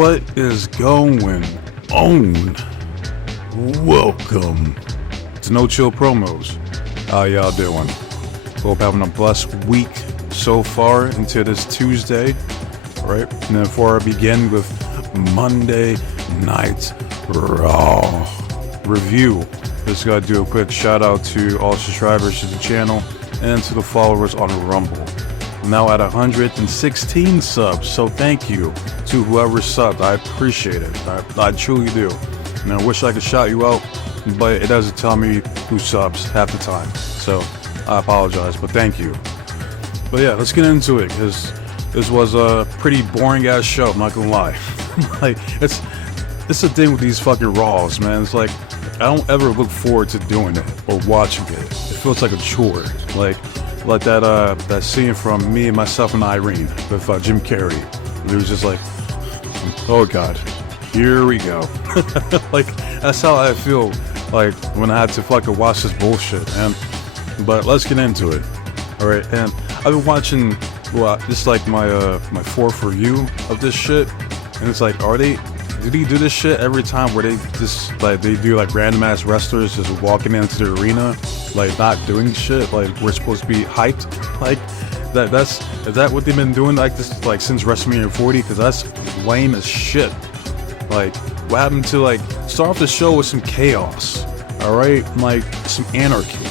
What is going on? Welcome to No Chill Promos. How y'all doing? Hope having a blessed week so far into this Tuesday, right? And then before I begin with Monday Night Raw review, just gotta do a quick shout out to all subscribers to the channel and to the followers on Rumble. Now at 116 subs, so thank you to whoever subbed. I appreciate it. I truly do. And I wish I could shout you out, but it doesn't tell me who subs half the time. So I apologize, but thank you. But yeah, let's get into it, because this was a pretty boring ass show, I'm not gonna lie. Like, it's the thing with these fucking Raws, man. It's like, I don't ever look forward to doing it or watching it. It feels like a chore. Like that scene from Me, Myself, and Irene with Jim Carrey. It was just like, oh god, here we go. Like, that's how I feel like when I have to fucking watch this bullshit, man. But let's get into it. Alright, and I've been watching, well, this is like my fourth review of this shit, and it's like, did he do this shit every time where they just, like, they do like random ass wrestlers just walking into the arena, like not doing shit, like we're supposed to be hyped, like is that what they've been doing like this, like since WrestleMania 40? Because that's lame as shit. Like, what happened to, like, start off the show with some chaos, alright, like some anarchy,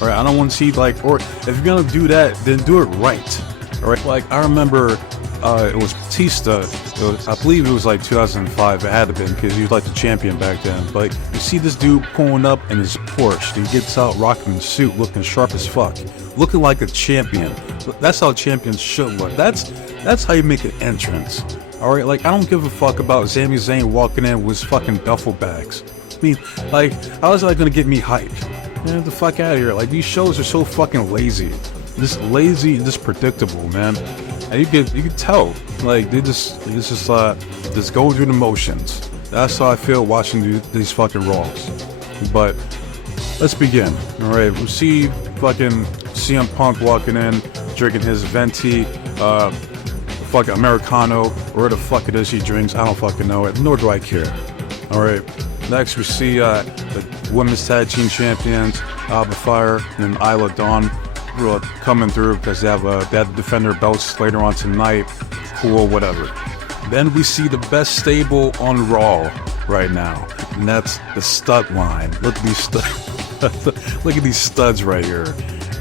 alright? I don't want to see, like, or if you're gonna do that, then do it right, alright? Like, I remember it was Batista. I believe it was like 2005. It had to been, because he was like the champion back then. But you see this dude pulling up in his Porsche. He gets out rocking the suit, looking sharp as fuck, looking like a champion. That's how champions should look. That's how you make an entrance. All right, like, I don't give a fuck about Sami Zayn walking in with his fucking duffel bags. I mean, like, how is that gonna get me hyped? Man, get the fuck out of here. Like, these shows are so fucking lazy. Just lazy and just predictable, man. And you can tell, like, they just go through the motions. That's how I feel watching these fucking Raws. But let's begin. All right, we see fucking CM Punk walking in, drinking his venti, fucking Americano, or what the fuck it is he drinks. I don't fucking know it, nor do I care. All right. Next, we see the women's tag team champions, Alba Fire and Isla Dawn, coming through because they have to defend their belts later on tonight. Cool, whatever. Then we see the best stable on Raw right now, and that's the stud line. Look at these studs. Look at these studs right here.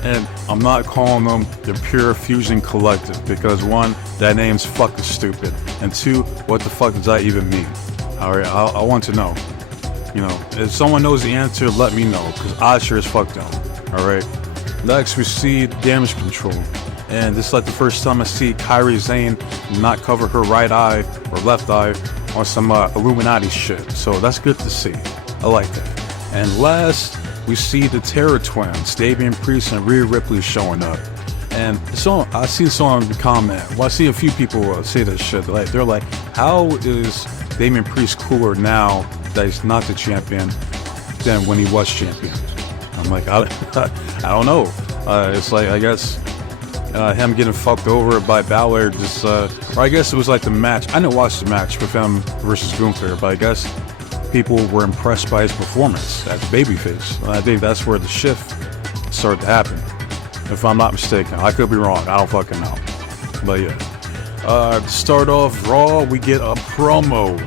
And I'm not calling them the Pure Fusion Collective, because one, that name's fucking stupid, and two, what the fuck does that even mean? Alright, I want to know. You know, if someone knows the answer, let me know, because I sure as fuck don't. Alright. Next, we see Damage Control, and this is like the first time I see Kairi Sane not cover her right eye or left eye on some Illuminati shit, so that's good to see. I like that. And last, we see the Terror Twins, Damian Priest and Rhea Ripley, showing up. And so I see someone comment, well, I see a few people say this shit, like, they're like, how is Damian Priest cooler now that he's not the champion than when he was champion? I'm like, I don't know. It's like, I guess him getting fucked over by Balor just, or I guess it was like the match. I didn't watch the match with him versus Gunther, but I guess people were impressed by his performance as babyface. I think that's where the shift started to happen, if I'm not mistaken. I could be wrong. I don't fucking know. But yeah. To start off Raw, we get a promo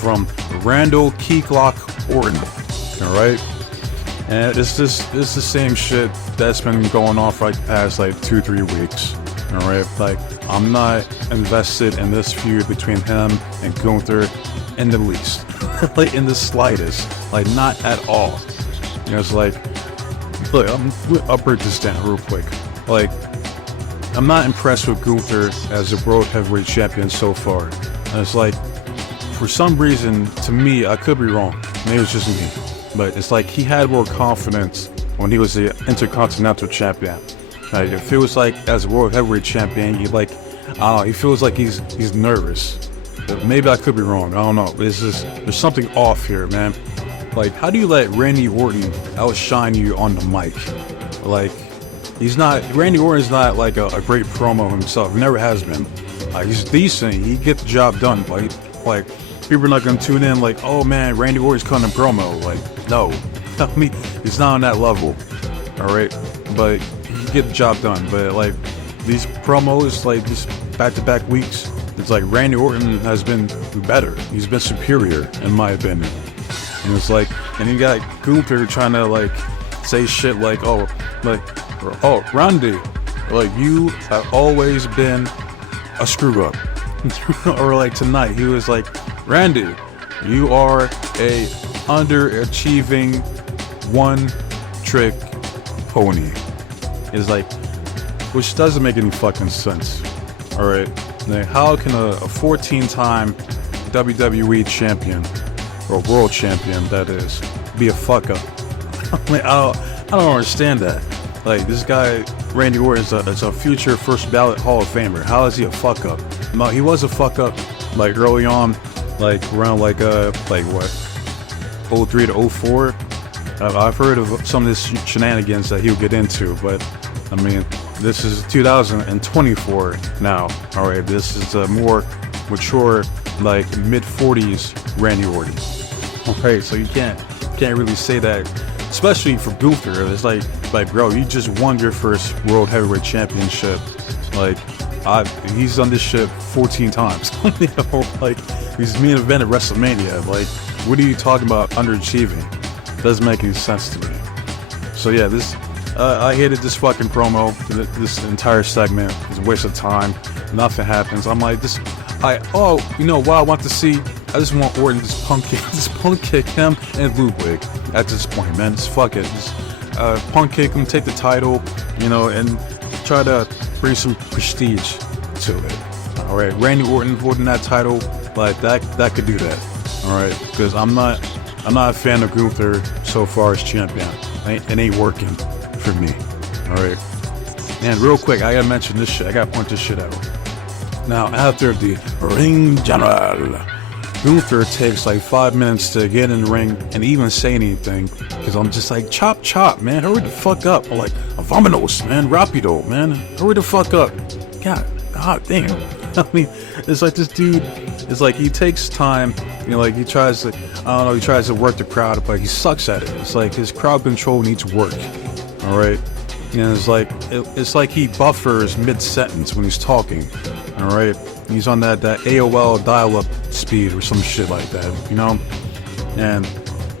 from Randall Keeklock Orton. Alright? And it's the same shit that's been going on for like the past like 2-3 weeks. Alright? Like, I'm not invested in this feud between him and Gunther in the least. Like, in the slightest. Like, not at all. You know, it's like, look, I'll break this down real quick. Like, I'm not impressed with Gunther as a World Heavyweight Champion so far. And it's like, for some reason, to me, I could be wrong. Maybe it's just me. But it's like he had more confidence when he was the Intercontinental Champion. Like, it feels like as a World Heavyweight Champion, he, like, I don't know, he feels like he's nervous. But maybe I could be wrong. I don't know. There's something off here, man. Like, how do you let Randy Orton outshine you on the mic? Like, Randy Orton's not like a great promo himself. He never has been. He's decent. He get the job done, but Like, people are not gonna tune in like, oh man, Randy Orton's cutting a promo. Like, no. I mean, it's not on that level. Alright? But you get the job done. But like, these promos, like these back-to-back weeks, it's like Randy Orton has been better. He's been superior, in my opinion. And it's like, and you got Gunther trying to like say shit like, oh, Randy, like you have always been a screw up. Or like tonight, he was like, Randy, you are a underachieving one-trick pony. It's like, which doesn't make any fucking sense. All right, like, how can a 14-time WWE champion or world champion, that is, be a fuck up? Like, I don't understand that. Like, this guy Randy Orton is a future first ballot Hall of Famer. How is he a fuck up? No, he was a fuck up like early on, like around like what, 03 to 04. I've heard of some of this shenanigans that he would get into, but I mean, this is 2024 now. All right, this is a more mature, like mid-40s Randy Orton. Okay, so you can't really say that, especially for Gunther. It's like bro, you just won your first World Heavyweight Championship. Like, he's done this shit 14 times. You know, like, he's main event at WrestleMania. Like, what are you talking about underachieving? Doesn't make any sense to me. So yeah, this I hated this fucking promo. This entire segment is a waste of time. Nothing happens. I'm like, you know what I want to see? I just want Orton to punk kick him and Ludwig at this point, man. Just fuck it. Just punk kick him, take the title, you know, and try to bring some prestige to it. All right, Randy Orton holding that title, like that could do that. All right, because I'm not a fan of Gunther so far as champion. It ain't working for me. All right, and real quick, I gotta mention this shit. I gotta point this shit out. Now, after the ring general, Gunther takes like 5 minutes to get in the ring and even say anything, because I'm just like, chop, man, hurry the fuck up. I'm like, Vamanos, man, rapido, man, hurry the fuck up. God damn. I mean, it's like this dude, it's like he takes time, you know, like he tries to work the crowd, but he sucks at it. It's like his crowd control needs work. All right. And it's like he buffers mid-sentence when he's talking. All right. He's on that AOL dial-up speed or some shit like that, you know? And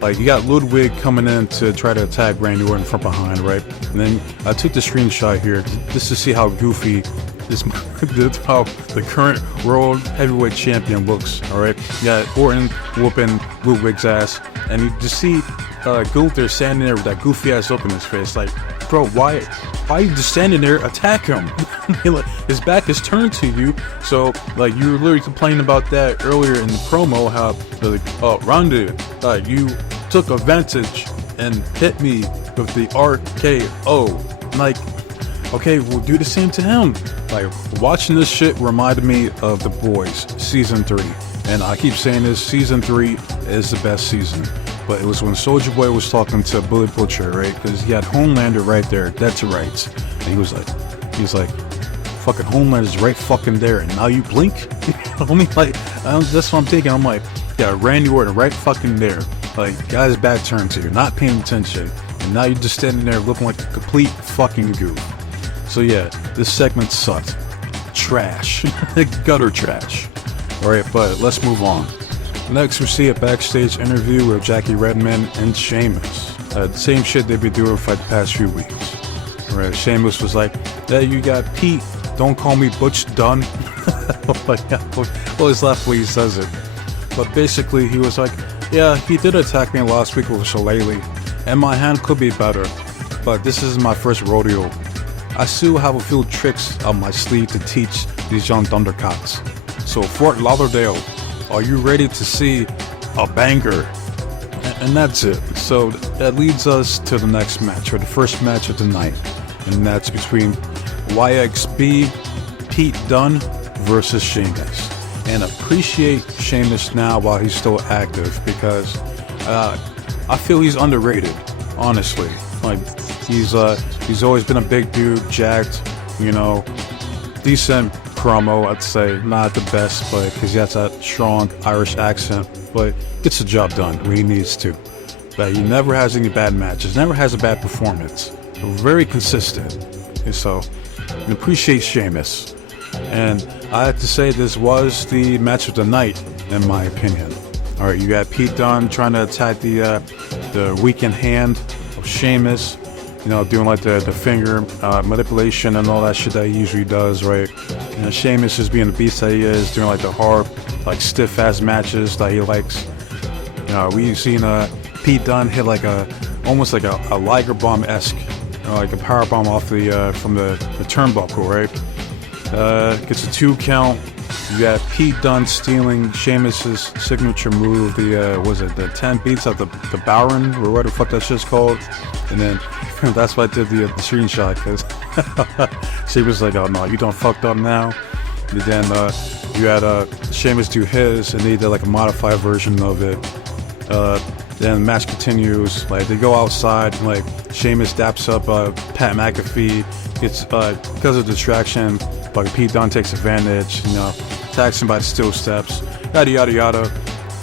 like, you got Ludwig coming in to try to attack Randy Orton from behind, right? And then I took the screenshot here just to see how goofy how the current World Heavyweight Champion looks, all right? You got Orton whooping Ludwig's ass, and you just see Gunther standing there with that goofy ass look in his face, like, bro, why are you just standing there? Attack him. Like, his back is turned to you, so like, you were literally complaining about that earlier in the promo, how like, oh, Randy, you took advantage and hit me with the RKO. Like, okay, we'll do the same to him. Like, watching this shit reminded me of The Boys season 3, and I keep saying this, season 3 is the best season. But it was when Soulja Boy was talking to Billy Butcher, right? Because he had Homelander right there, dead to rights. And he was like, fucking Homelander's right fucking there, and now you blink? I mean, like, that's what I'm thinking. I'm like, yeah, Randy Orton right fucking there. Like, guy's back turned to you, not paying attention. And now you're just standing there looking like a complete fucking goof. So yeah, this segment sucked. Trash. Gutter trash. Alright, but let's move on. Next, we see a backstage interview with Jackie Redmond and Sheamus. The same shit they've been doing for the past few weeks. Right, Sheamus was like, yeah, you got Pete, don't call me Butch Dunn. Oh my God, always laugh when he says it. But basically, he was like, yeah, he did attack me last week with a shillelagh, and my hand could be better, but this is my first rodeo. I still have a few tricks up my sleeve to teach these young Thundercats. So Fort Lauderdale, are you ready to see a banger? And that's it. So that leads us to the next match, or the first match of the night. And that's between YXB, Pete Dunne versus Sheamus. And appreciate Sheamus now while he's still active, because I feel he's underrated, honestly. Like, he's always been a big dude, jacked, you know, decent promo, I'd say. Not the best, but because he has that strong Irish accent, but gets the job done when he needs to. But he never has any bad matches, never has a bad performance. Very consistent. And so, I appreciate Sheamus. And I have to say this was the match of the night, in my opinion. Alright, you got Pete Dunne trying to attack the weakened hand of Sheamus. You know, doing like the finger manipulation and all that shit that he usually does, right? You know, Sheamus is being the beast that he is, doing like the hard, like stiff-ass matches that he likes. You know, we've seen Pete Dunne hit like almost like a Liger Bomb-esque, like a power bomb off from the turnbuckle, right? Gets a 2 count. You got Pete Dunne stealing Sheamus's signature move, the 10 beats of the Baron, or what the fuck that shit's called. And then that's why I did the screenshot, because she was like, oh no, you done fucked up now. And then you had Sheamus do his, and they did like a modified version of it. Then the match continues, like they go outside, and like Sheamus daps up Pat McAfee, gets because of distraction, but Pete Dunne takes advantage, you know, attacks him by the steel steps, yada yada yada.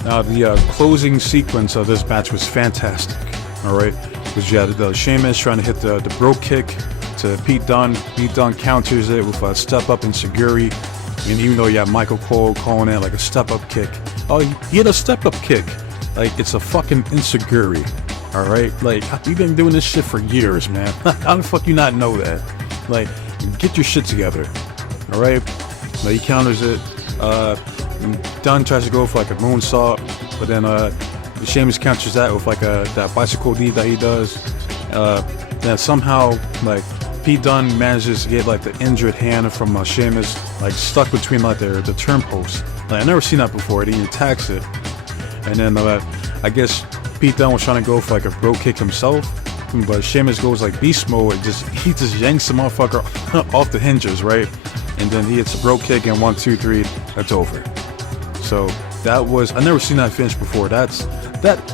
The closing sequence of this match was fantastic, alright? Because you had the Sheamus trying to hit the bro kick to Pete Dunne. Pete Dunne counters it with a step up ensiguri. I mean, even though you have Michael Cole calling it like a step up kick. Oh, he had a step up kick. Like, it's a fucking ensiguri. Alright? Like, you've been doing this shit for years, man. How the fuck you not know that? Like, get your shit together. Alright? Like, he counters it. Dunne tries to go for like a moonsault, but then Sheamus counters that with like that bicycle knee that he does. Then somehow like Pete Dunne manages to get like the injured hand from Sheamus like stuck between like the turn posts. Like, I've never seen that before. He attacks it, and then I guess Pete Dunne was trying to go for like a bro kick himself, but Sheamus goes like beast mode. He just yanks the motherfucker off the hinges, right? And then he hits a bro kick and 1, 2, 3. That's over. So that was, I never seen that finish before.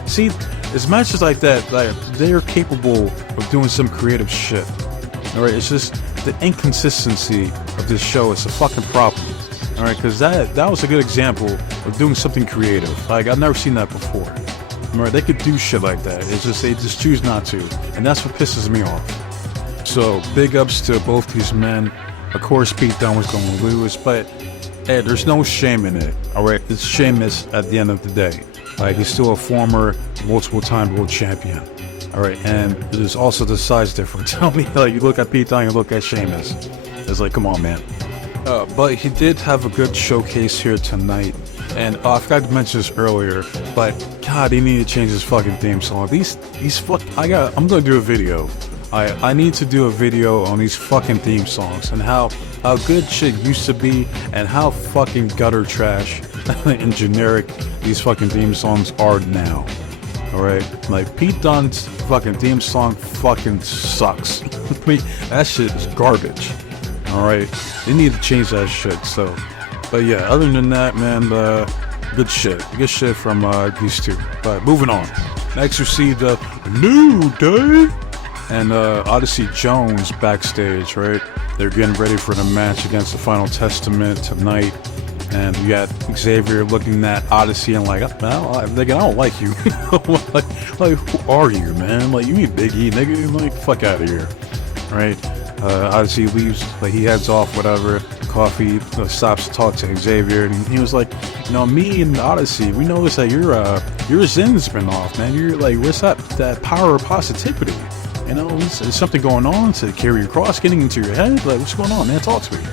See, it's matches like that, like they're capable of doing some creative shit. Alright, it's just the inconsistency of this show is a fucking problem. Alright, because that was a good example of doing something creative. Like, I've never seen that before. Alright, they could do shit like that. It's just, they just choose not to. And that's what pisses me off. So, big ups to both these men. Of course, Pete Dunne was going to lose, but hey, there's no shame in it. Alright, it's Sheamus at the end of the day. Like, he's still a former multiple-time world champion. Alright, and there's also the size difference. Tell me, like, you look at Pete Dunne, you look at Sheamus. It's like, come on, man. But he did have a good showcase here tonight. And I forgot to mention this earlier, but God, he needed to change his fucking theme song. I'm gonna do a video. I need to do a video on these fucking theme songs and how good shit used to be and how fucking gutter trash and generic these fucking theme songs are now. Alright? Like, Pete Dunne's fucking theme song fucking sucks. That shit is garbage. Alright? They need to change that shit, so. But yeah, other than that, man, good shit. Good shit from these two. But moving on. Next we see the New Day and Odyssey Jones backstage, right? They're getting ready for the match against the Final Testament tonight. And you got Xavier looking at Odyssey and like, well, I don't like you. like, who are you, man? Like, you mean Big E, nigga? Like, fuck out of here, right? Odyssey leaves, like, he heads off, whatever. Coffee stops to talk to Xavier, and he was like, you know, me and Odyssey, we noticed that your zen's been off, man. You're like, what's up? That power of positivity. You know, is something going on to carry your cross getting into your head? Like, what's going on, man? Talk to me.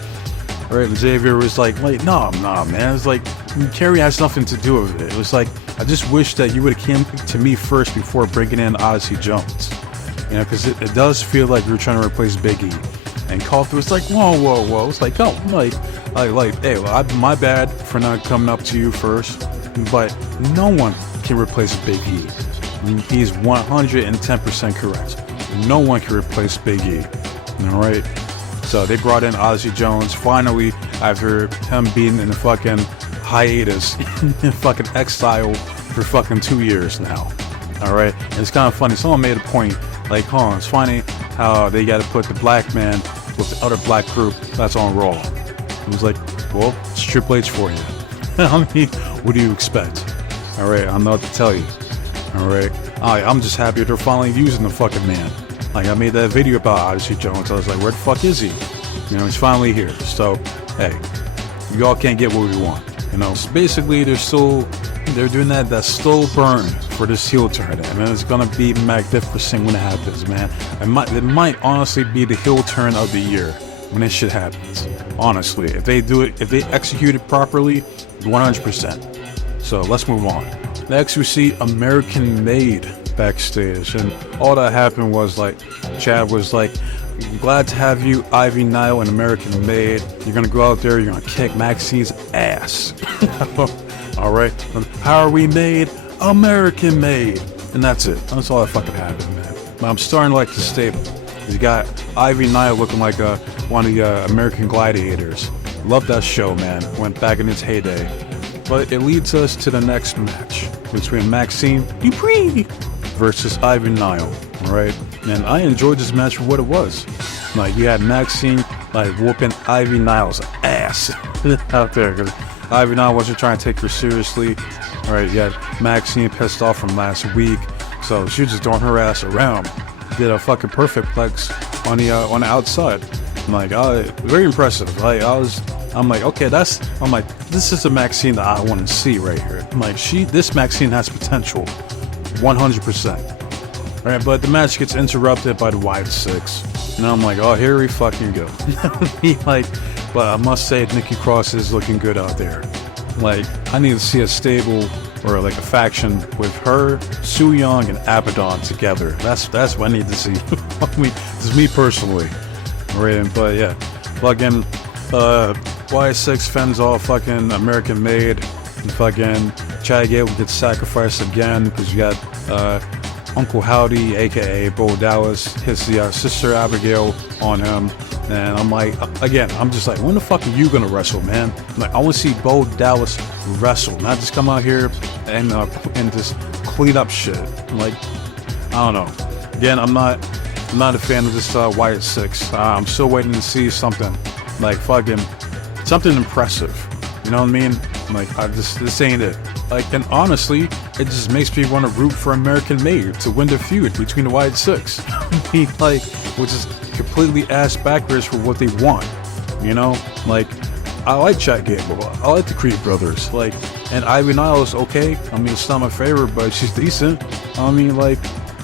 Alright, Xavier was like, nah, man. It's like, Carrie has nothing to do with it. It was like, I just wish that you would have came to me first before bringing in Odyssey Jones. You know, because it does feel like you're trying to replace Big E. And Coffee was like, whoa. It's like, oh, hey, well, my bad for not coming up to you first. But no one can replace Big E. He's 110% correct. No one can replace Big E. Alright? So they brought in Odyssey Jones finally after him being in the fucking hiatus, in fucking exile for fucking 2 years now. Alright? And it's kind of funny. Someone made a point, like, it's funny how they got to put the black man with the other black group that's on Raw. I was like, well, it's Triple H for you. I mean, what do you expect? All right, I don't know what to tell you. All right, I'm just happy they're finally using the fucking man. Like, I made that video about Odyssey Jones. I was like, where the fuck is he? You know, he's finally here. So, hey, y'all can't get what we want. You know, so basically, they're doing that slow burn for this heel turn. And it's gonna be magnificent when it happens, man. It might honestly be the heel turn of the year when this shit happens. Honestly, if they do it, if they execute it properly, 100%. So let's move on. Next, we see American Made backstage, and all that happened was like, Chad was like, glad to have you, Ivy Nile and American Made. You're gonna go out there, you're gonna kick Maxine's ass. All right, how are we made? American Made, and that's it. That's all that fucking happened, man. But I'm starting to like the stable. You got Ivy Nile looking like one of the American Gladiators. Love that show, man. Went back in its heyday. But it leads us to the next match between Maxine Dupree versus Ivy Nile. All right, and I enjoyed this match for what it was. Like, you had Maxine like whooping Ivy Nile's ass out there, because Ivy Nile wasn't trying to take her seriously. All right, you had Maxine pissed off from last week, so she was just throwing her ass around. Did a fucking perfect plex on the outside. I'm like, very impressive. Like, I'm like, okay, this is a Maxine that I want to see right here. I'm like, this Maxine has potential, 100%. All right, but the match gets interrupted by the Wyatt Six, and I'm like, oh, here we fucking go. But I must say, Nikki Cross is looking good out there. Like, I need to see a stable or like a faction with her, Su Yung, and Abaddon together. That's what I need to see. I mean, this is me personally. Right, but yeah, fucking Wyatt Six fends all fucking American Made, and fucking Chad Gable gets sacrificed again because you got Uncle Howdy, aka Bo Dallas, hits the sister Abigail on him. And I'm like, again, I'm just like, when the fuck are you gonna wrestle, man? Like, I want to see Bo Dallas wrestle, not just come out here and just clean up shit. Like, I don't know. Again, I'm not a fan of this Wyatt Six. I'm still waiting to see something like fucking something impressive. You know what I mean? Like, this ain't it. Like, and honestly, it just makes me want to root for American Made to win the feud between the Wyatt Six. Like, which is completely ass backwards for what they want. You know, like, I like Chad Gable, I like the Creed brothers, like, and Ivy Nile is okay. I mean, it's not my favorite, but she's decent. I mean, like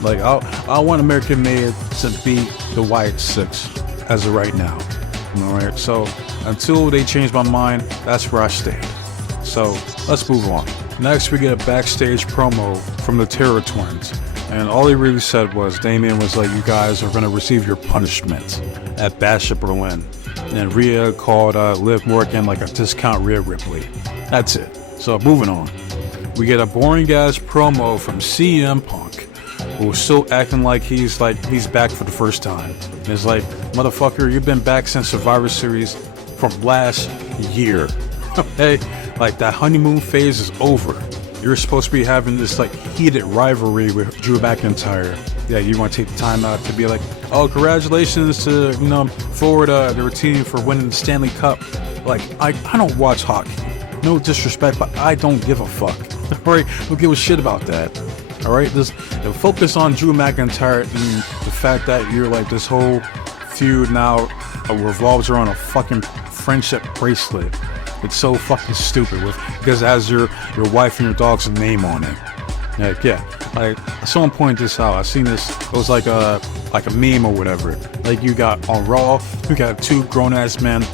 I want American Made to beat the Wyatt Six as of right now. All right, so until they change my mind, that's where I stand. So let's move on. Next, we get a backstage promo from the Terror Twins. And all he really said was, Damien was like, you guys are going to receive your punishment at Bash at Berlin. And Rhea called Liv Morgan like a discount Rhea Ripley. That's it. So moving on. We get a boring ass promo from CM Punk, who's still acting like he's back for the first time. And it's like, motherfucker, you've been back since Survivor Series from last year. Hey, like, that honeymoon phase is over. You're supposed to be having this like heated rivalry with Drew McIntyre. Yeah, you want to take the time out to be like, oh, congratulations to Florida, they were teaming for winning the Stanley Cup. Like, I don't watch hockey. No disrespect, but I don't give a fuck. All right, don't give a shit about that. All right, just focus on Drew McIntyre and the fact that you're like, this whole feud now revolves around a fucking friendship bracelet. It's so fucking stupid because it has your wife and your dog's name on it. Like, yeah, like, someone pointed this out. I seen this. It was like a meme or whatever. Like, you got on Raw, you got two grown ass men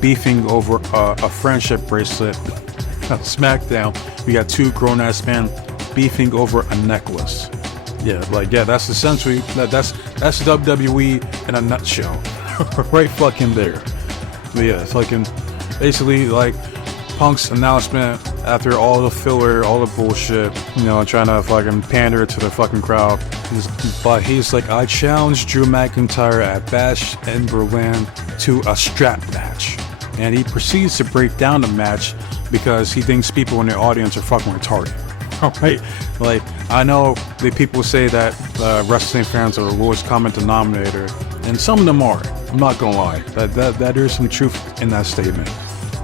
beefing over a friendship bracelet. On SmackDown, you got two grown ass men beefing over a necklace. Yeah, like, yeah, that's essentially that's WWE in a nutshell, right fucking there. But yeah, it's fucking. Basically, like, Punk's announcement after all the filler, all the bullshit, trying to fucking pander to the fucking crowd. But he's like, I challenged Drew McIntyre at Bash in Berlin to a strap match. And he proceeds to break down the match because he thinks people in the audience are fucking retarded. Alright? Like, I know that people say that wrestling fans are the lowest common denominator, and some of them are. I'm not gonna lie. That is some truth in that statement.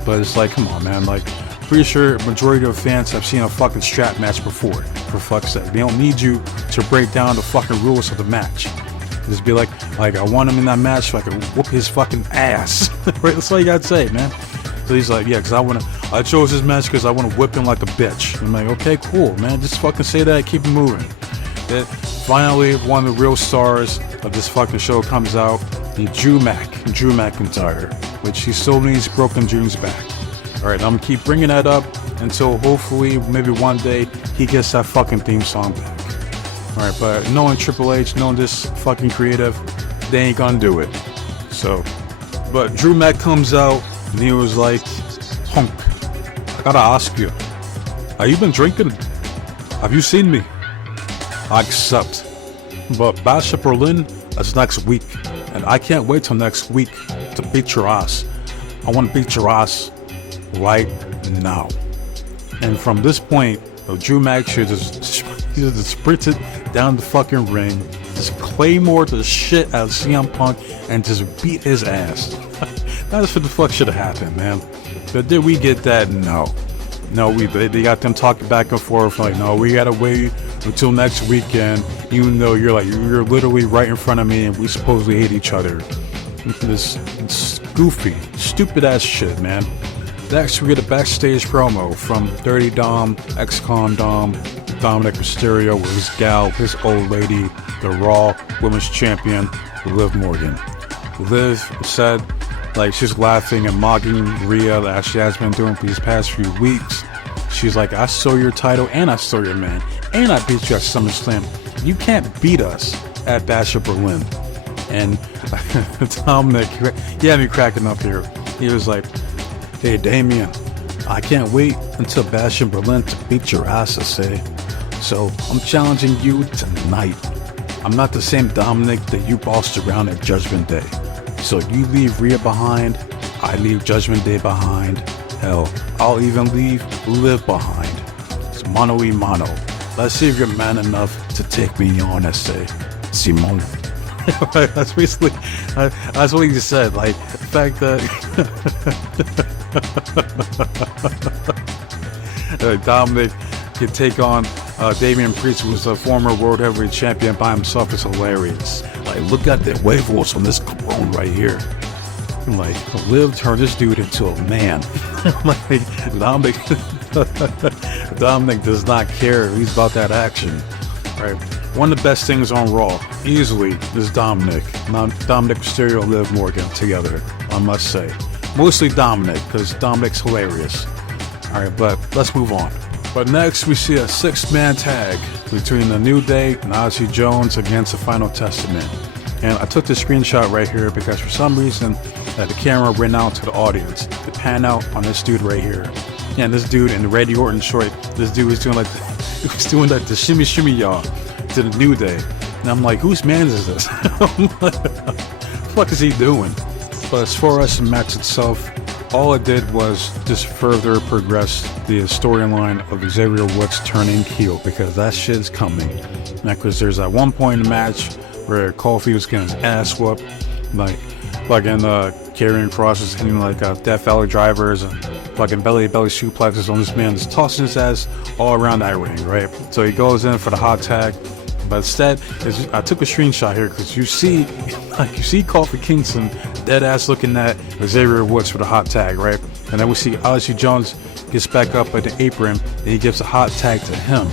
But it's like, come on, man. Like, pretty sure majority of fans have seen a fucking strap match before. For fuck's sake, they don't need you to break down the fucking rules of the match. Just be like, I want him in that match so I can whoop his fucking ass. Right? That's all you gotta say, man. So he's like, yeah, because I chose this match because I want to whip him like a bitch. I'm like, okay, cool, man. Just fucking say that, keep it moving. Then finally, one of the real stars of this fucking show comes out, Drew McIntyre, which he still needs Broken Dreams back. Alright, I'm gonna keep bringing that up until hopefully, maybe one day, he gets that fucking theme song back. Alright, but knowing Triple H, knowing this fucking creative, they ain't gonna do it. So, but Drew Mac comes out, and he was like, Hunk, I gotta ask you, have you been drinking? Have you seen me? I accept. But Bash at Berlin, that's next week. And I can't wait till next week to beat your ass. I want to beat your ass right now. And from this point, Drew Mac should just sprinted down the fucking ring, just claymore the shit out of CM Punk, and just beat his ass. That's what the fuck should have happened, man. But did we get that? No, they got them talking back and forth like, no, we gotta wait until next weekend, even though you're literally right in front of me and we supposedly hate each other. This goofy, stupid ass shit, man. Next, we get a backstage promo from Dirty Dom, ex-con Dom, Dominic Mysterio with his gal, his old lady, the Raw Women's Champion, Liv Morgan. Liv said, like, she's laughing and mocking Rhea as she has been doing for these past few weeks. She's like, I stole your title and I stole your man, and I beat you at SummerSlam. You can't beat us at Bash at Berlin. And Dominic, he had me cracking up here. He was like, hey, Damien, I can't wait until Bash in Berlin to beat your ass, I say. So I'm challenging you tonight. I'm not the same Dominic that you bossed around at Judgment Day. So you leave Rhea behind, I leave Judgment Day behind. Hell, I'll even leave Liv behind. It's mano y mano. Let's see if you're man enough to take me on, I say. Simone. That's basically, that's what he just said. Like, the fact that Dominic can take on Damian Priest, who was a former World Heavyweight Champion by himself, is hilarious. Like, look at the huevos on this cabrón right here. Like, Liv turned this dude into a man. Like, Dominic does not care. He's about that action. Right? One of the best things on Raw, easily, is Dominic Mysterio, Liv Morgan together, I must say. Mostly Dominic, because Dominic's hilarious. Alright, but let's move on. But next, we see a 6-man tag between the New Day and Odyssey Jones against the Final Testament. And I took this screenshot right here because for some reason the camera went out to the audience. To pan out on this dude right here. And this dude in the Randy Orton short, this dude was doing like the shimmy shimmy y'all to the New Day. And I'm like, whose man is this? What the fuck is he doing? But as far as the match itself, all it did was just further progress the storyline of Xavier Woods turning heel, because that shit's coming. Because there's that one point in the match where Kofi was getting his ass whooped, like fucking carrying crosses, hitting like Death Valley drivers and fucking belly suplexes on this man, just tossing his ass all around that ring, right? So he goes in for the hot tag, but instead, I took a screenshot here because you see Kofi Kingston dead ass looking at Xavier Woods for the hot tag, right? And then we see Odyssey Jones gets back up at the apron and he gives a hot tag to him,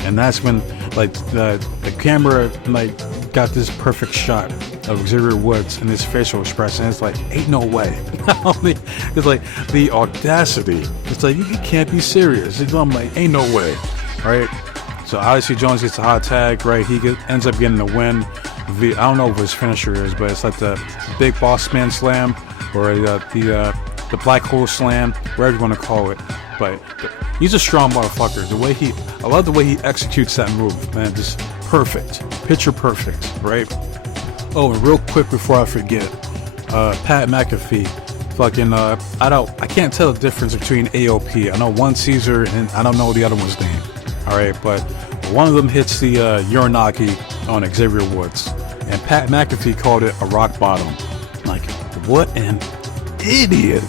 and that's when like the camera like got this perfect shot of Xavier Woods and his facial expression. It's like, ain't no way. It's like the audacity. It's like, you can't be serious. I'm like, ain't no way, right? So Odyssey Jones gets a hot tag, right? He ends up getting the win. I don't know what his finisher is, but it's like the Big Boss Man Slam or the Black Hole Slam, whatever you want to call it. But he's a strong motherfucker. I love the way he executes that move, man. Just perfect, picture perfect, right? Oh, and real quick before I forget, Pat McAfee, fucking I can't tell the difference between AOP. I know one Caesar and I don't know the other one's name. All right, but one of them hits the Uranagi on Xavier Woods, and Pat McAfee called it a rock bottom. Like, what an idiot.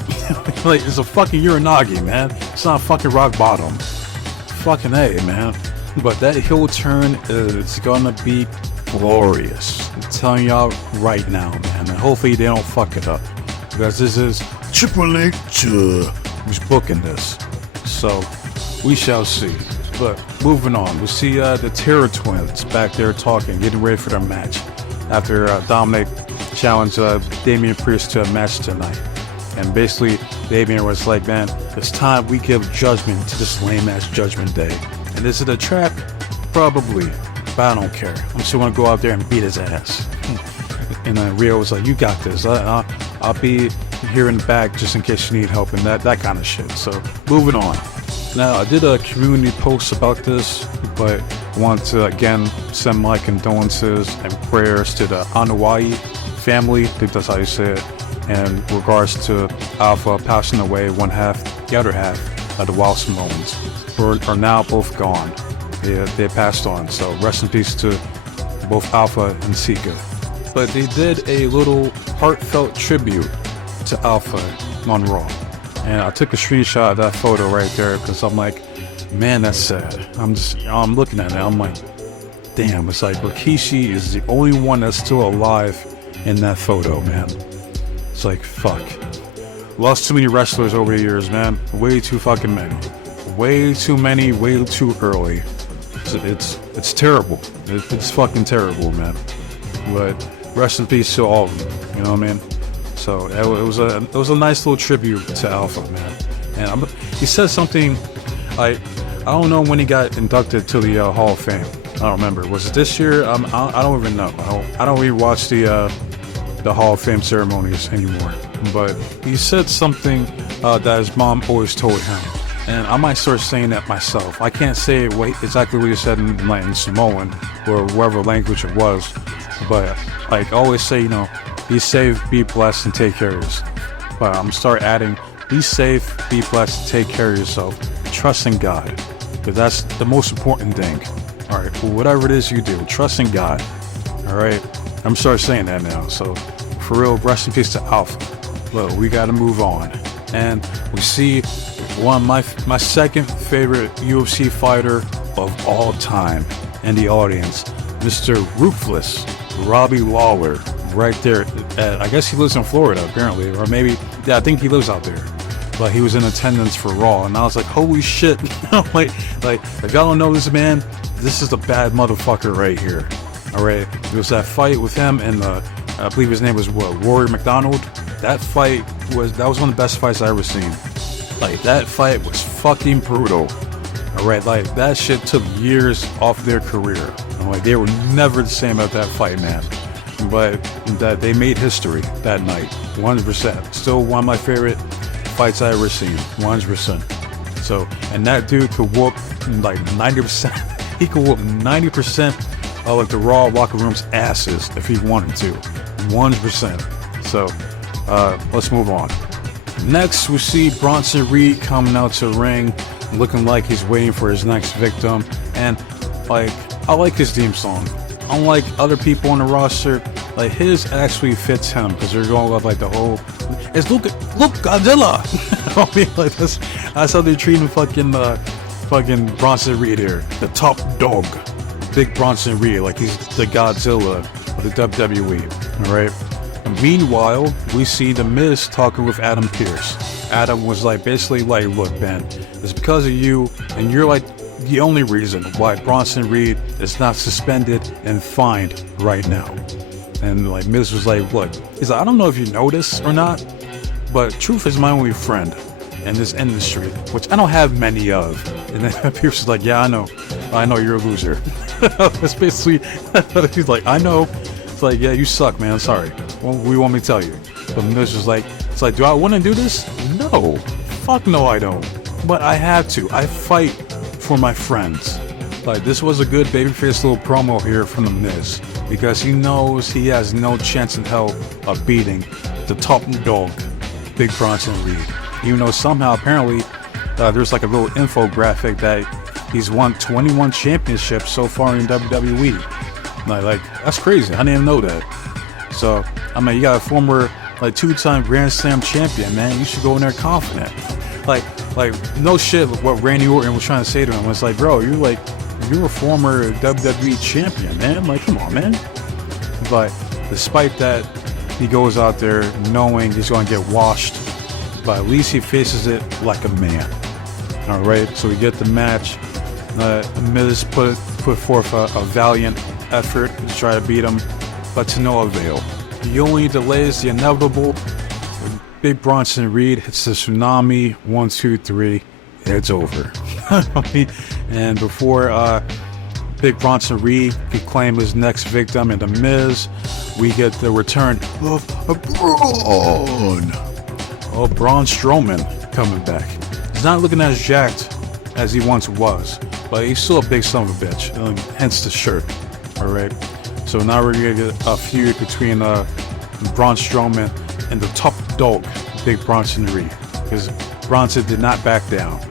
Like, it's a fucking Uranagi, man. It's not fucking rock bottom. Fucking A, man. But that heel turn is gonna be glorious. I'm telling y'all right now, man. And hopefully they don't fuck it up. Because this is Triple H who's booking this. So, we shall see. But moving on, we see the Terror Twins back there talking, getting ready for their match. After Dominic challenged Damian Priest to a match tonight. And basically, Damian was like, man, it's time we give judgment to this lame ass Judgment Day. And is it a trap? Probably. But I don't care. I'm still gonna go out there and beat his ass. And then Rio was like, you got this. I'll be here in the back just in case you need help and that kind of shit. So, moving on. Now, I did a community post about this, but I want to again send my condolences and prayers to the Anuai family, I think that's how you say it, in regards to Alpha passing away, one half, the other half of the Wild Samoans, who are now both gone. They passed on, so rest in peace to both Alpha and Sika. But they did a little heartfelt tribute to Alpha on Raw. And I took a screenshot of that photo right there because I'm like, man, that's sad. I'm looking at it. I'm like, damn. It's like Rikishi is the only one that's still alive in that photo, man. It's like, fuck. Lost too many wrestlers over the years, man. Way too fucking many. Way too many. Way too early. It's terrible. It's fucking terrible, man. But rest in peace to all of them. You know what I mean? So it was a nice little tribute to Alpha, man. And he said something. I don't know when he got inducted to the Hall of Fame. I don't remember. Was it this year? I don't even know. I don't really watch the Hall of Fame ceremonies anymore. But he said something that his mom always told him, and I might start saying that myself. I can't say exactly what he said in Samoan or whatever language it was, but like I always say, you know, be safe, be blessed, and take care of yourself. But I'm gonna start adding, be safe, be blessed, and take care of yourself. Trust in God, because that's the most important thing. All right, well, whatever it is you do, trust in God. All right, I'm gonna start saying that now. So, for real, rest in peace to Alpha. Look, we gotta move on, and we see one of my second favorite UFC fighter of all time in the audience, Mr. Ruthless Robbie Lawler. Right there, I guess he lives in Florida apparently, or maybe, yeah, I think he lives out there. But he was in attendance for Raw, and I was like, holy shit. like if y'all don't know this man, this is a bad motherfucker right here. All right, there was that fight with him and I believe his name was Rory McDonald. That fight was one of the best fights I ever seen. Like, that fight was fucking brutal. All right, like that shit took years off their career. I'm like, they were never the same at that fight, man. But that they made history that night, 100%. Still one of my favorite fights I ever seen, 100%. So, and that dude could whoop like 90%. He could whoop 90% of like the Raw locker room's asses if he wanted to, 100%. So, let's move on. Next, we see Bronson Reed coming out to the ring, looking like he's waiting for his next victim. And like, I like his theme song. Unlike other people on the roster, like his actually fits him because they're going with like the whole, it's look Godzilla. I mean, like that's how they're treating fucking Bronson Reed here, the top dog, big Bronson Reed, like he's the Godzilla of the WWE. All right. And meanwhile, we see The Miz talking with Adam Pearce. Adam was like basically like, look, man, it's because of you, and you're like the only reason why Bronson Reed is not suspended and fined right now. And like Miz was like, look, he's like, I don't know if you know this or not, but Truth is my only friend in this industry, which I don't have many of. And then Pierce is like, yeah, I know you're a loser. That's basically, he's like, I know. It's like, yeah, you suck, man, I'm sorry. What do you want me to tell you? But Miz was like, it's like, do I want to do this? No, fuck no, I don't. But I have to. I fight for my friends. Like, this was a good babyface little promo here from The Miz, because he knows he has no chance in hell of beating the top dog, Big Bronson Reed. Even though somehow, apparently, there's like a little infographic that he's won 21 championships so far in WWE. Like that's crazy. I didn't even know that. So, I mean, you got a former like 2-time Grand Slam champion, man. You should go in there confident. Like no shit. What Randy Orton was trying to say to him was like, bro, you're a former WWE champion, man. Like, come on, man. But despite that, he goes out there knowing he's going to get washed, but at least he faces it like a man. All right, so we get the match. Miz put forth a valiant effort to try to beat him, but to no avail. He only delays the inevitable. Big Bronson Reed hits the tsunami. 1, 2, 3. It's over. And before Big Bronson Reed could claim his next victim in The Miz, we get the return of Braun. Oh, Braun Strowman coming back. He's not looking as jacked as he once was, but he's still a big son of a bitch, hence the shirt. All right. So now we're gonna get a feud between Braun Strowman and the top dog, Big Bronson Reed, because Bronson did not back down.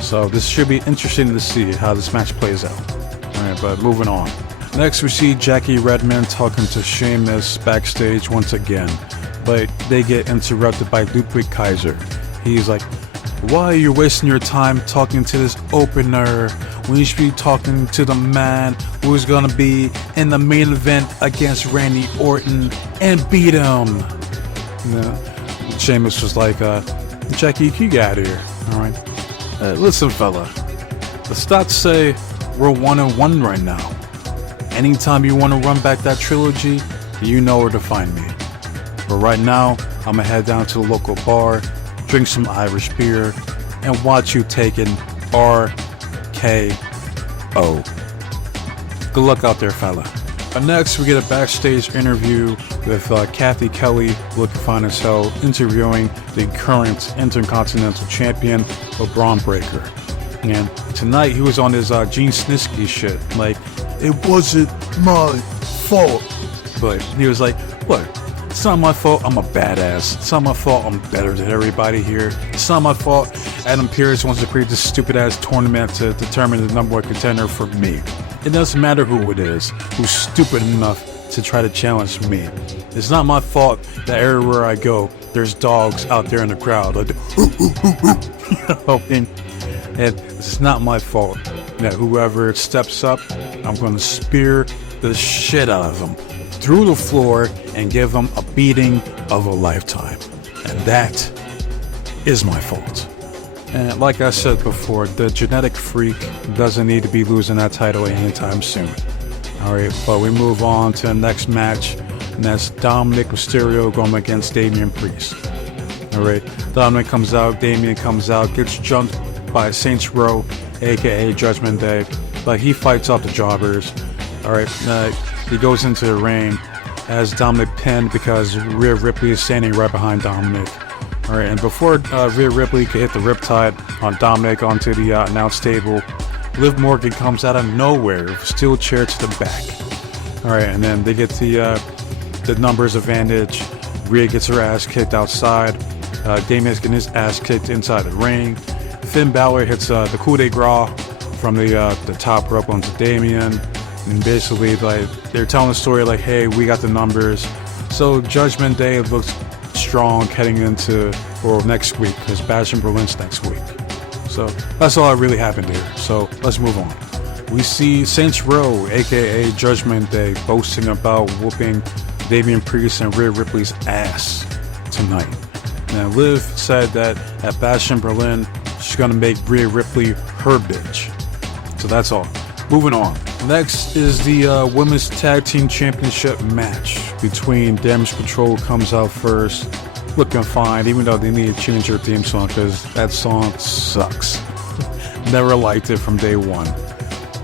So this should be interesting to see how this match plays out. All right, but moving on. Next, we see Jackie Redmond talking to Sheamus backstage once again, but they get interrupted by Ludwig Kaiser. He's like, why are you wasting your time talking to this opener when you should be talking to the man who's gonna be in the main event against Randy Orton and beat him? Sheamus was like, Jackie, you get out of here. All right. Listen, fella. The stats say we're 1-1 right now. Anytime you want to run back that trilogy, you know where to find me. But right now, I'm gonna head down to the local bar, drink some Irish beer, and watch you taking RKO. Good luck out there, fella. Next, we get a backstage interview with Kathy Kelly, looking fine as hell, interviewing the current Intercontinental Champion, Braun Breaker. And tonight, he was on his Gene Snitsky shit, like, it wasn't my fault. But he was like, look, it's not my fault I'm a badass. It's not my fault I'm better than everybody here. It's not my fault Adam Pearce wants to create this stupid-ass tournament to determine the number one contender for me. It doesn't matter who it is, who's stupid enough to try to challenge me. It's not my fault that everywhere I go, there's dogs out there in the crowd. Like, and it's not my fault that whoever steps up, I'm going to spear the shit out of them through the floor and give them a beating of a lifetime. And that is my fault. And like I said before, the genetic freak doesn't need to be losing that title anytime soon. Alright, but we move on to the next match, and that's Dominic Mysterio going against Damian Priest. Alright, Dominic comes out, Damian comes out, gets jumped by Saints Row, aka Judgment Day, but he fights off the jobbers. Alright, he goes into the ring, has Dominic pinned because Rhea Ripley is standing right behind Dominic. Alright, and before Rhea Ripley could hit the riptide on Dominic onto the announce table, Liv Morgan comes out of nowhere with a steel chair to the back. Alright, and then they get the numbers advantage. Rhea gets her ass kicked outside. Damian's getting his ass kicked inside the ring. Finn Balor hits the coup de grace from the top rope onto Damian. And basically, like, they're telling the story like, hey, we got the numbers. So Judgment Day looks strong heading into next week, because Bash in Berlin's next week. So that's all that really happened here. So let's move on. We see Saints Row, aka Judgment Day, boasting about whooping Damian Priest and Rhea Ripley's ass tonight. Now Liv said that at Bash in Berlin, she's gonna make Rhea Ripley her bitch. So that's all. Moving on. Next is the Women's Tag Team Championship match between Damage Control comes out first, looking fine, even though they need to change their theme song because that song sucks. Never liked it from day one.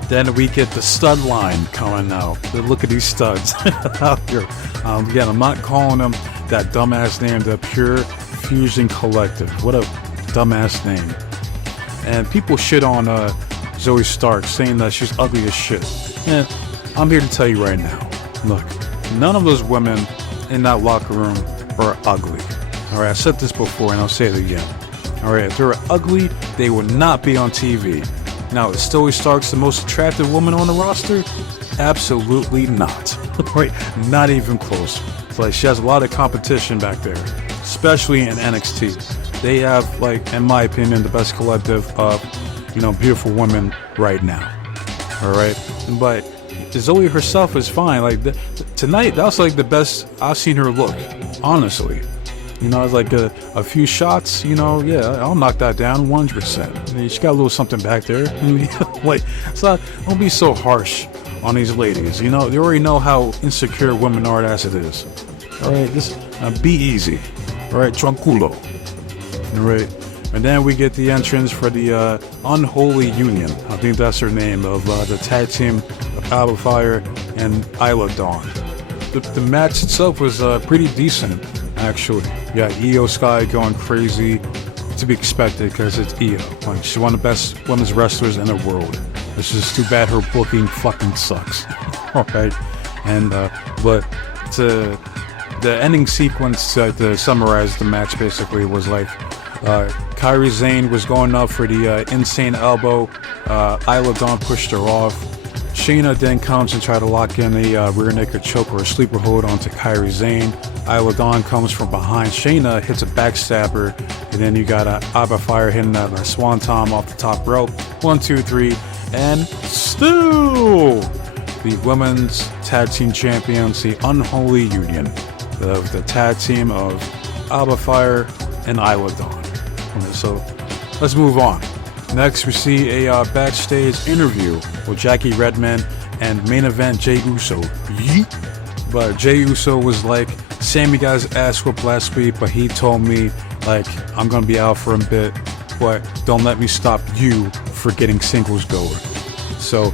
Then we get the stud line coming out. Look at these studs out here. Again, I'm not calling them that dumbass name, the Pure Fusion Collective. What a dumbass name. And people shit on Zoe Stark, saying that she's ugly as shit. And I'm here to tell you right now, look, none of those women in that locker room are ugly. Alright, I said this before and I'll say it again. Alright, if they were ugly, they would not be on TV. Now, is Zoe Stark the most attractive woman on the roster? Absolutely not. Right? Not even close. It's like she has a lot of competition back there, especially in NXT. They have, like, in my opinion, the best collective of, beautiful women right now. All right, but Zoe herself is fine. Like tonight, that's like the best I've seen her look. Honestly, it's like a few shots. Yeah, I'll knock that down 100%. She got a little something back there. Like, don't be so harsh on these ladies. They already know how insecure women are as it is. All right, just be easy. All right, tranquilo. All right. And then we get the entrance for the Unholy Union. I think that's her name, of the tag team of Alba Fire and Isla Dawn. The match itself was pretty decent, actually. Yeah, Io Sky going crazy, to be expected because it's Io. Like, she's one of the best women's wrestlers in the world. It's just too bad her booking fucking sucks. All right, and but the ending sequence to summarize the match basically was like. Kairi Sane was going up for the insane elbow. Isla Dawn pushed her off. Shayna then comes and tries to lock in a rear naked choke or a sleeper hold onto Kairi Sane. Isla Dawn comes from behind Shayna, hits a backstabber, and then you got Alba Fire hitting that swanton off the top rope. 1, 2, 3, and still the women's tag team champions, the Unholy Union, the tag team of Alba Fire and Isla Dawn. So let's move on. Next, we see a backstage interview with Jackie Redmond and main event Jey Uso. Yeet. But Jey Uso was like, Sammy got his ass whooped last week, but he told me, like, I'm going to be out for a bit, but don't let me stop you for getting singles going. So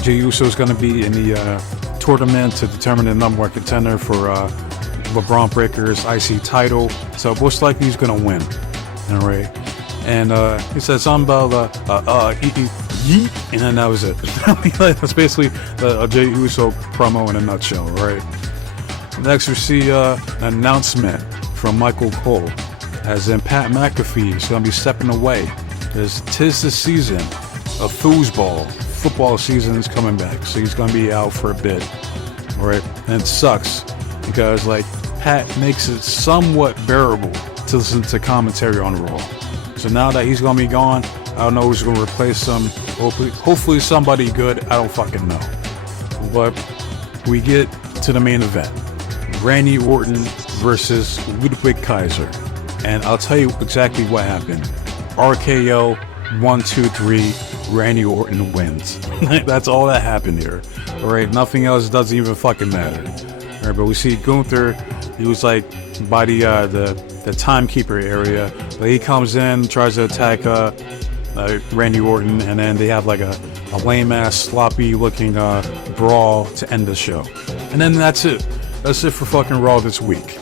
Jey Uso is going to be in the tournament to determine the number one contender for LeBron Breaker's IC title. So most likely he's going to win. All right, and he said something about yeet, and then that was it. That's basically a Jey Uso promo in a nutshell, right? Next, we see an announcement from Michael Cole, as in Pat McAfee is going to be stepping away. Tis the season of foosball. Football season is coming back, so he's going to be out for a bit, all right? And it sucks because, like, Pat makes it somewhat bearable to listen to commentary on Raw. So now that he's gonna be gone, I don't know who's gonna replace him. Hopefully somebody good. I don't fucking know. But we get to the main event: Randy Orton versus Ludwig Kaiser. And I'll tell you exactly what happened. RKO 1, 2, 3. Randy Orton wins. That's all that happened here. All right, nothing else doesn't even fucking matter. All right, but we see Gunther. He was like by the timekeeper area, but he comes in, tries to attack Randy Orton, and then they have like a lame ass, sloppy looking brawl to end the show. And then that's it. That's it for fucking Raw this week.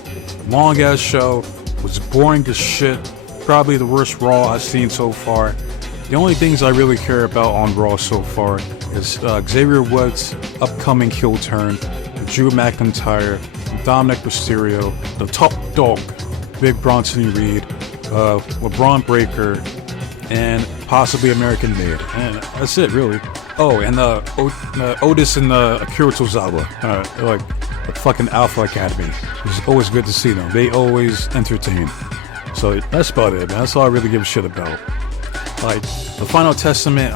Long ass show, was boring as shit. Probably the worst Raw I've seen so far. The only things I really care about on Raw so far is Xavier Woods' upcoming heel turn, Drew McIntyre, Dominic Mysterio, the top dog, Big Bronson Reed, LeBron Breaker, and possibly American Made. And that's it, really. Oh, and Otis and Akira Tozawa, like the fucking Alpha Academy. It's always good to see them. They always entertain. So that's about it, man. That's all I really give a shit about. Like, the Final Testament,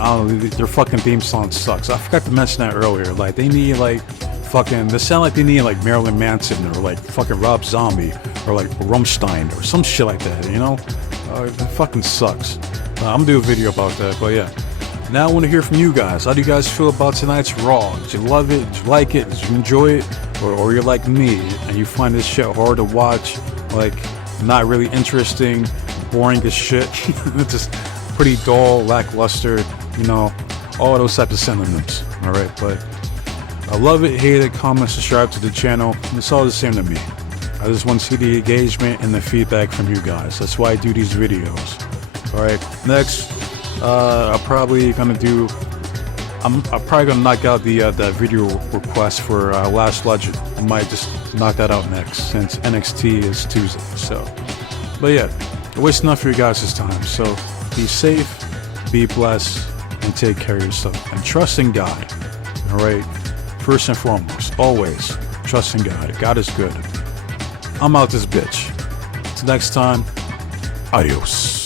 their fucking theme song sucks. I forgot to mention that earlier. Like, they need, like, they sound like they need, like, Marilyn Manson or, like, fucking Rob Zombie or, like, Rammstein or some shit like that, It fucking sucks. I'm gonna do a video about that, but yeah. Now I want to hear from you guys. How do you guys feel about tonight's Raw? Did you love it? Did you like it? Did you enjoy it? Or you're like me and you find this shit hard to watch, like, not really interesting, boring as shit, just pretty dull, lackluster, all those types of synonyms, alright? But I love it, hate it, comment, subscribe to the channel. It's all the same to me. I just want to see the engagement and the feedback from you guys. That's why I do these videos. Alright, next, I'm probably gonna knock out that video request for Last Legend. I might just knock that out next, since NXT is Tuesday, so. But yeah, I waste enough of your guys' time, so be safe, be blessed, and take care of yourself. And trust in God, alright? first and foremost, always trust in God. God is good. I'm out this bitch. Till next time, adios.